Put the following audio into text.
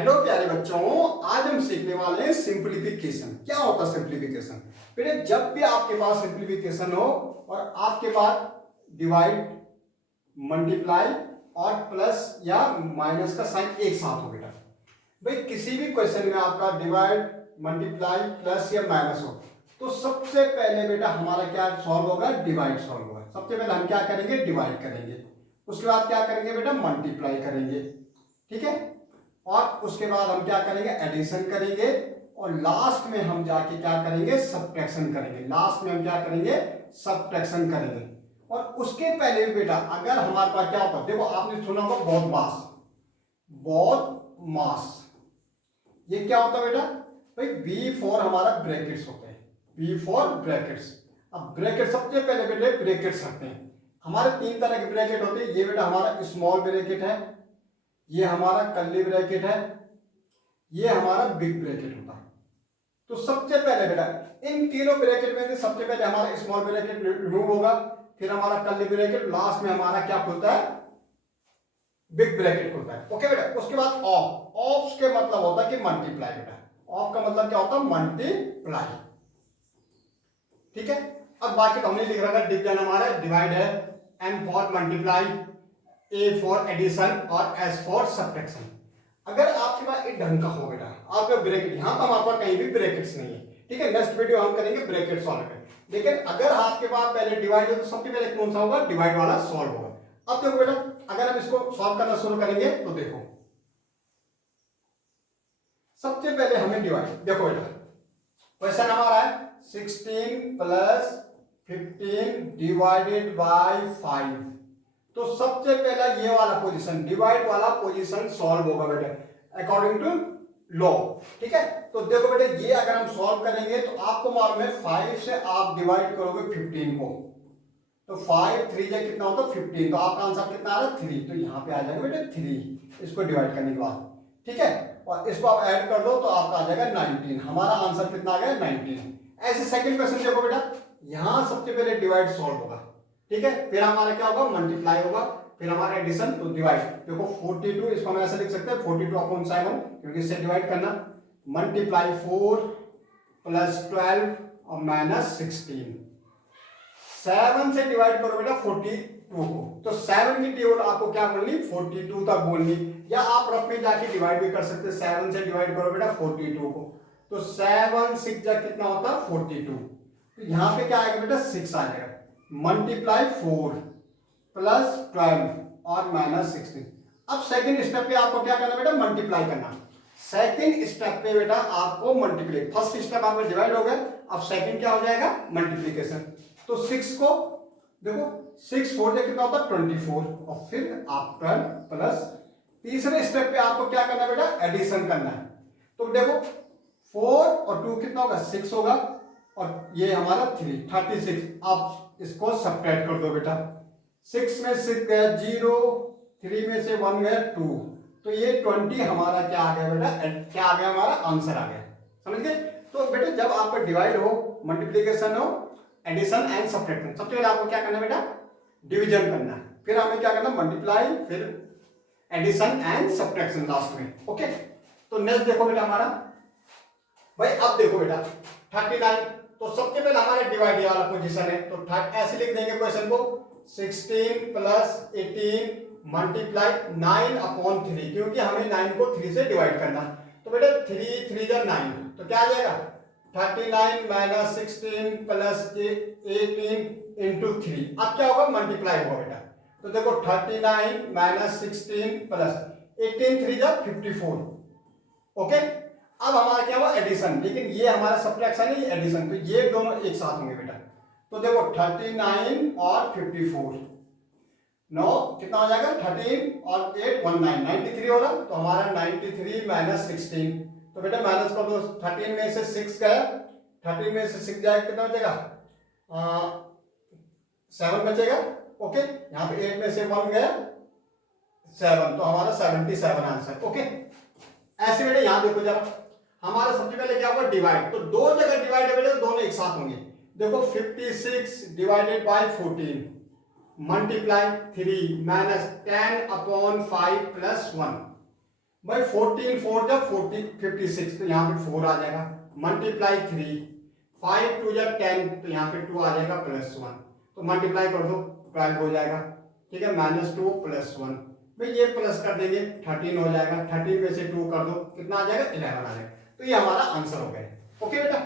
Hello प्यारे बच्चों, आज हम सीखने वाले हैं सिंपलीफिकेशन। क्या होता है सिंपलीफिकेशन? बेटे जब भी आपके पास सिंपलीफिकेशन हो और आपके पास डिवाइड, मल्टीप्लाई और प्लस या माइनस का साइन एक साथ हो बेटा। भाई किसी भी क्वेश्चन में आपका डिवाइड, मल्टीप्लाई, प्लस या माइनस हो तो सबसे पहले बेटा हमारा क्या सॉल्व होगा? डिवाइड सॉल्व होगा। सबसे पहले हम क्या करेंगे? डिवाइड करेंगे। उसके बाद क्या करेंगे बेटा? मल्टीप्लाई करेंगे। ठीक है। और उसके बाद हम क्या करेंगे? एडिशन करेंगे। और लास्ट में हम जाके क्या करेंगे? सब्ट्रैक्शन करेंगे। लास्ट में हम क्या करेंगे? सब्ट्रैक्शन करेंगे। और उसके पहले भी बेटा अगर हमारे पास क्या होता, देखो आपने सुना होगा बहुत मास। बहुत मास ये क्या होता है बेटा? भाई बी फॉर हमारा ब्रैकेट्स होते हैं। B for brackets. अब ब्रैकेट सबसे पहले बेटे ब्रैकेट्स रखते हैं। हमारे तीन तरह के ब्रैकेट होते हैं। ये बेटा हमारा स्मॉल ब्रैकेट है, ये हमारा कर्ली ब्रैकेट है, ये हमारा बिग ब्रैकेट होता है। तो सबसे पहले बेटा इन तीनों ब्रैकेट में से सबसे पहले हमारा स्मॉल ब्रैकेट रिमूव होगा, फिर हमारा कर्ली ब्रैकेट, लास्ट में हमारा क्या खुलता है? बिग ब्रैकेट खुलता है। ओके बेटा। उसके बाद ऑफ। ऑफ के मतलब होता है कि मल्टीप्लाई बेटा। ऑफ का मतलब क्या होता है? मल्टीप्लाई। ठीक है। अब बाकी तो हमने लिख रखा है, डिवीजन हमारा डिवाइड है, M for multiply, A for addition और एस फॉर सब्ट्रैक्शन। अगर आपके पास एक ढंग का हो बेटा, आपका ब्रैकेट यहां पर हमारे पास कहीं भी ब्रैकेट्स नहीं है। ठीक है। नेक्स्ट वीडियो हम करेंगे ब्रैकेट सॉल्व करेंगे। लेकिन अगर आपके पास पहले डिवाइड हो तो सबसे पहले कौन सा होगा? डिवाइड वाला सॉल्व होगा। अब देखो बेटा अगर हम इसको सॉल्व करना शुरू करेंगे तो देखो सबसे पहले हमें डिवाइड, देखो बेटा क्वेश्चन हमारा है 16 प्लस 15 डिवाइडेड बाय 5। तो सबसे पहला ये वाला पोजीशन, डिवाइड वाला पोजीशन सॉल्व होगा बेटा अकॉर्डिंग टू लॉ। ठीक है। तो देखो बेटा ये अगर हम सॉल्व करेंगे तो आपको मालूम है 5 से आप डिवाइड करोगे 15 को, तो 5 3 जा कितना होता है? 15। तो आपका आंसर कितना आ रहा है? 3। तो यहाँ पे आ जाएगा बेटा 3 इसको डिवाइड करने के बाद। ठीक है। और इसको आप ऐड कर दो तो आपका आ जाएगा 19। हमारा आंसर कितना आ गया? 19। ऐसे सेकंड क्वेश्चन देखो बेटा, यहां सबसे पहले डिवाइड सॉल्व होगा। ठीक है। फिर हमारा क्या होगा? मल्टीप्लाई होगा, फिर हमारा एडिशन, तो डिवाइड। देखो 42 इसको हम ऐसे लिख सकते हैं 42/7 क्योंकि इससे डिवाइड करना। मल्टीप्लाई 4 प्लस 12 और माइनस 16। 7 से डिवाइड करो बेटा 42 को, तो 7 की टेबल आपको क्या बोलनी? 42 तक बोलनी, या आप रफ में जाके डिवाइड भी कर सकते हैं। 7 से डिवाइड करो बेटा 42 को, तो 7 6 जा कितना होता है? 42। तो यहां पे क्या आएगा बेटा? 6 आ जाएगा। मल्टीप्लाई 4 प्लस 12 और माइनस 16। अब सेकंड स्टेप पे आपको क्या करना बेटा? मल्टीप्लाई करना। सेकंड स्टेप पे बेटा आपको मल्टीप्लाई, फर्स्ट स्टेप आपका डिवाइड हो गया, अब सेकंड क्या हो जाएगा? मल्टीप्लीकेशन। तो 6 को देखो 6 4 से कितना होता है? 24 और फिर आफ्टर प्लस। तीसरे स्टेप पे आपको क्या करना है बेटा? एडिशन करना है। तो देखो 4 और 2 कितना होगा? 6 होगा, और ये हमारा 3 36। आप इसको सब्ट्रैक्ट कर दो बेटा। 6 में 6 गया 0, 3 में से 1 गया 2, तो ये 20 हमारा क्या आ गया बेटा? क्या आ गया? हमारा आंसर आ गया। समझ गए? तो बेटा जब आपका डिवाइड हो, मल्टीप्लीकेशन हो, एडिशन एंड सब्ट्रैक्शन, सबसे पहले आपको क्या करना है बेटा? डिवीजन करना है, फिर हमें क्या करना? मल्टीप्लाई, फिर एडिशन एंड सब्ट्रैक्शन लास्ट में। ओके। तो नेक्स्ट देखो बेटा हमारा, भाई अब देखो बेटा 39। तो सबसे पहले हमारे डिवाइड वाला पोजीशन है, तो ऐसे लिख देंगे क्वेश्चन को 16 प्लस 18 मल्टीप्लाई 9/3, क्योंकि हमें 9 को 3 से डिवाइड करना। तो बेटा 3 3 जा 9, तो क्या आ जाएगा? 39 माइनस 16 प्लस 18 इंटू 3। अब क्या होगा? मल्टीप्लाई होगा बेटा। तो देखो 39 माइनस 16 प्लस 18 3 जा 54। ओके। अब हमारा क्या हुआ? एडिशन, लेकिन ये हमारा सब्ट्रैक्शन है, ये एडिशन, तो ये दोनों एक साथ होंगे बेटा। तो देखो 39 और 54, 9 कितना हो जाएगा? 13 और 8 19 93 हो रहा, तो हमारा 93 माइनस 16। तो बेटा माइनस कर दो, 13 में से 6 गया, 13 में से 6 जाएगा कितना बचेगा? 7 बचेगा। ओके। यहाँ पे 8 में से 1 गया 7, तो हमारा 77 आंसर। ओके। ऐसे बेटा यहाँ देखो जरा, हमारा सबसे पहले क्या होगा? डिवाइड। तो दो जगह डिवाइड है बेटा, तो दोनों एक साथ होंगे। देखो 56 divided by 14 multiply 3 minus 10/5 plus 1। भाई 14 4 जब 40 56 तो यहाँ पे 4 आ जाएगा, मल्टीप्लाई 3, 5 2 जब 10 तो यहाँ पे 2 आ जाएगा प्लस 1, तो मल्टीप्लाई कर दो 12 हो जाएगा, ठीक है, -2 + 1, भाई ये प्लस कर देंगे 13 हो जाएगा, 13 में से 2 कर दो कितना आ जाएगा 11 आ जाएगा, तो ये हमारा आंसर हो गया। ओके बेटा।